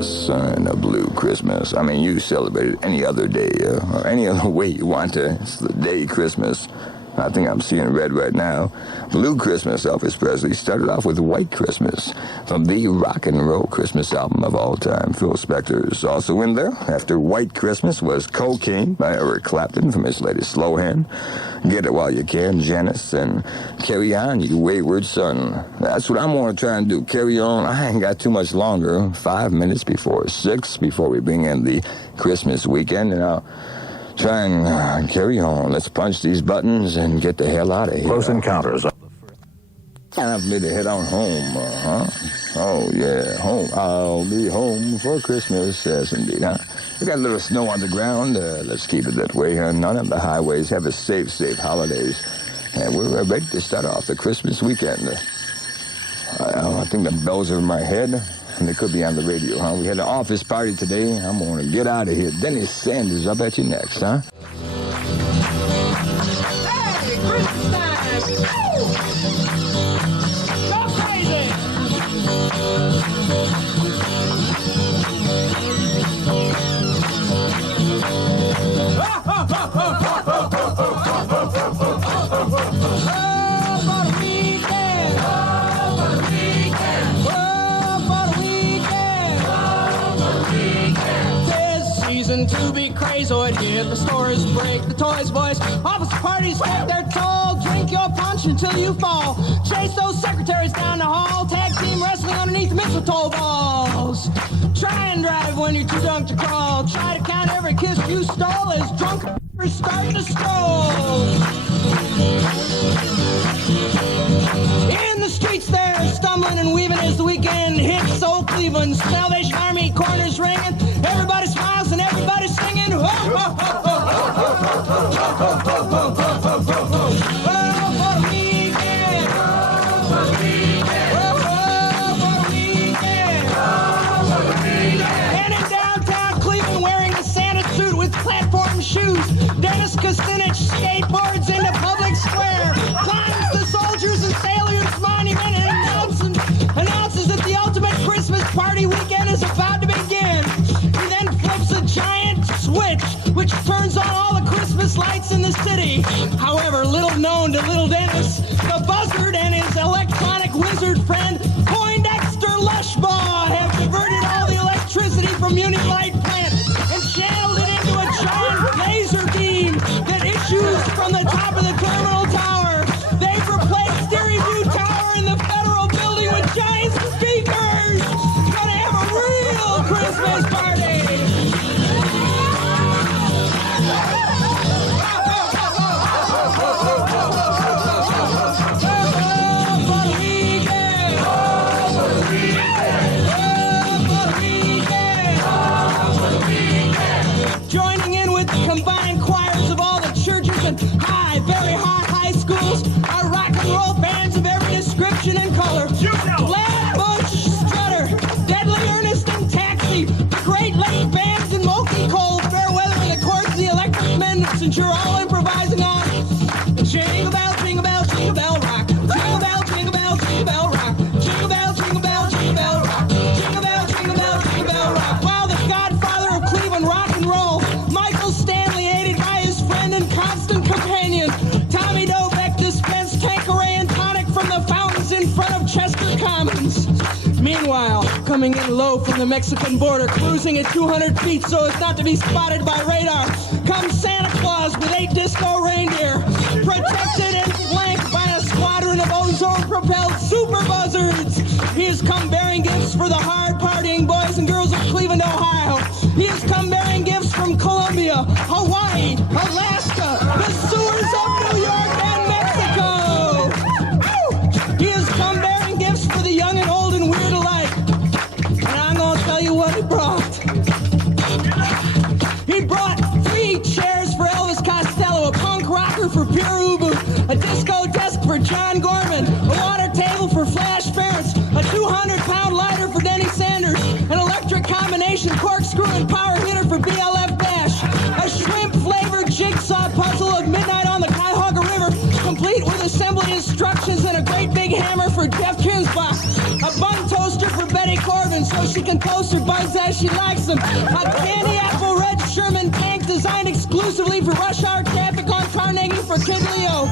Christmas and a blue Christmas. I mean, you celebrate it any other day or any other way you want to. It's the day Christmas. I think I'm seeing red right now. Blue Christmas, Elvis Presley, started off with White Christmas from the rock and roll Christmas album of all time. Phil Spector is also in there. After White Christmas was Cocaine by Eric Clapton from his latest Slow Hand. Get It While You Can, Janice, and Carry On, You Wayward Son. That's what I'm going to try and do. Carry on. I ain't got too much longer. 5 minutes before 6 before we bring in the Christmas weekend, and I'll try and carry on. Let's punch these buttons and get the hell out of here. Close Encounters. Time for me to head on home, Oh, yeah, home. I'll be home for Christmas, yes, indeed, We got a little snow on the ground. Let's keep it that way. None of the highways. Have a safe holidays. And we're ready to start off the Christmas weekend. I think the bells are in my head. And they could be on the radio, We had an office party today. I'm going to get out of here. Dennis Sanders, I'll bet you next, Hey, Christmas time! Go crazy! To be crazoid, hear the stores break, the toys voice, office parties take their toll, drink your punch until you fall, chase those secretaries down the hall, tag team wrestling underneath mistletoe balls, try and drive when you're too drunk to crawl, try to count every kiss you stole as drunk start to stroll. In the streets they're stumbling and weaving as the weekend hits old Cleveland. Salvation Army corners ringing, everybody smiles and everybody's singing. Ho, ho, ho, ho, ho, ho, ho, ho, ho, ho, ho. Oh, for the weekend. Oh, for the weekend. Oh, for the weekend. Oh, for the weekend. And in downtown Cleveland wearing a Santa suit with platform shoes, Dennis Kucinich skateboards into public square, climbs the soldiers and sailors monument and announces that the ultimate Christmas party weekend is about to begin. He then flips a giant switch which turns on all the Christmas lights in the city. However, little known to little Dennis, the Buzzard and his electronic wizard friend Poindexter Lushbaugh have diverted all the electricity from Union Light Plant and channeled it into a giant laser beam that issues from the top of the terminal tower. They've replaced Sterry View Tower in the federal building with giant speakers. Gonna have a real Christmas party. Joining in with the combined choirs of all the churches and very high schools are rock and roll bands of every description and color. Flatbush, Strutter, Deadly Ernest and Taxi, the Great Lake bands in Molkie, Cold, Fairweather, and the chords of the Electric Men, since you're all improvising on Jingle Bell, Jingle Bell, Jingle Bell Rock. Jingle Bell, Jingle Bell, Jingle Bell Rock. Jingle Bell, Jingle Bell, Jingle Bell Rock. Jingle Bell, Jingle Bell, Jingle Bell Rock. While the godfather of Cleveland rock and roll, Michael Stanley, aided by his friend and constant companion, Tommy Dobeck, dispensed Tanqueray and tonic from the fountains in front of Chester Commons. Meanwhile, coming in low from the Mexican border, cruising at 200 feet so as not to be spotted by radar, comes Santa Claus with 8 disco reindeer, protected and flanked by a squadron of ozone-propelled super buzzards. He has come bearing gifts for the hard-partying boys and girls of Cleveland, Ohio. He has come bearing gifts from Colombia, Hawaii, Alaska, the sewers of New York, and Mexico. He has come bearing gifts for the young and old and weird alike. And I'm going to tell you what he brought. He brought 3 chairs for Elvis Costello, a punk rocker for Pierre, a disco desk for John Gorman, a water table for Flash Ferris, a 200-pound lighter for Denny Sanders, an electric combination corkscrew and power hitter for BLF Bash, a shrimp-flavored jigsaw puzzle of Midnight on the Cuyahoga River, complete with assembly instructions and a great big hammer for Jeff Kinsbach, a bun toaster for Betty Corbin so she Mexican toaster buns as she likes them. A candy apple red Sherman tank designed exclusively for rush hour traffic on Carnegie for Kid Leo.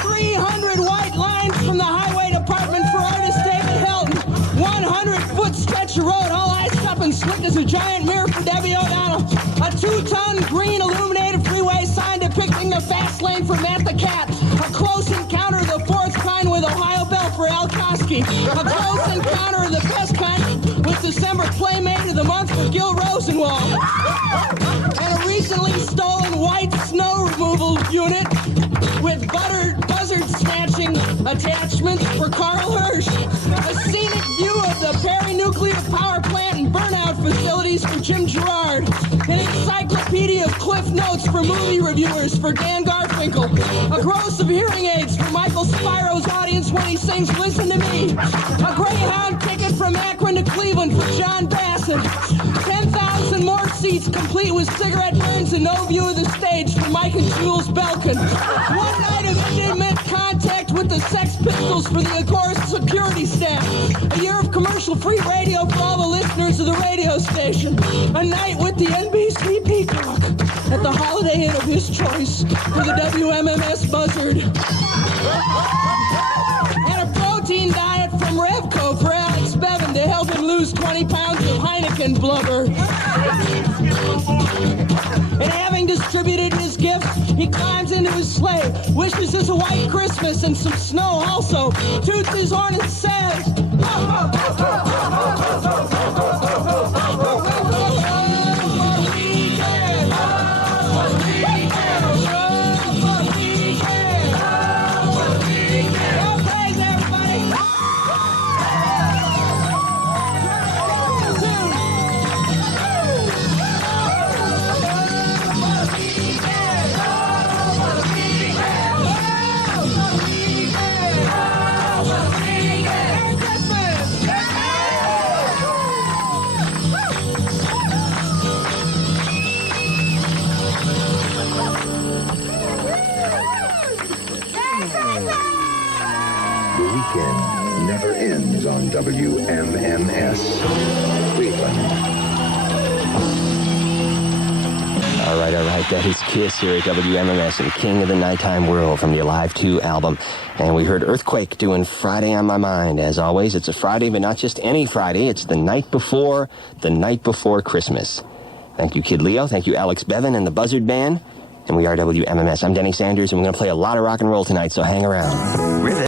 300 white lines from the highway department for artist David Helton. 100-foot stretch of road, all iced up and slick as a giant mirror for Debbie O'Donnell. A 2-ton green illuminated freeway sign depicting the fast lane for Matt the Cat. A close encounter of the fourth kind with Ohio Bell for Al Koski. A close encounter of the best kind with December Playmate of the Month for Gil Rosenwald. And a recently stolen white snow removal unit with buzzard snatching attachments for Carl Hirsch. A scenic view of the Perry Nuclear Power Plant and burnout facilities for Jim Gerard. An encyclopedia of cliff notes for movie reviewers for Dan Garfinkel. A gross of hearing aids for Michael Spiro's audience when he sings Listen to Me. A Greyhound ticket from Akron to Cleveland for John Bassett. 10,000 more seats complete with cigarette burns and no view of the stage for Mike and Jules Belkin. One night of intimate contact with the Sex Pistols for the Agora security staff. A year of commercial-free radio for all the listeners of the radio station. A night with the NBC Peacock at the Holiday Inn of his choice for the WMMS Buzzard. And a protein diet from Revco for Alex Bevan to help him lose 20 pounds of Heineken blubber. And having distributed his gifts, he climbs into his sleigh, wishes us a white Christmas and some snow also, toots his horn and says, Never ends on WMMS. Cleveland. All right, that is Kiss here at WMMS and King of the Nighttime World from the Alive 2 album. And we heard Earthquake doing Friday on My Mind. As always, it's a Friday, but not just any Friday. It's the night before Christmas. Thank you, Kid Leo. Thank you, Alex Bevan and the Buzzard Band. And we are WMMS. I'm Denny Sanders, and we're going to play a lot of rock and roll tonight, so hang around. With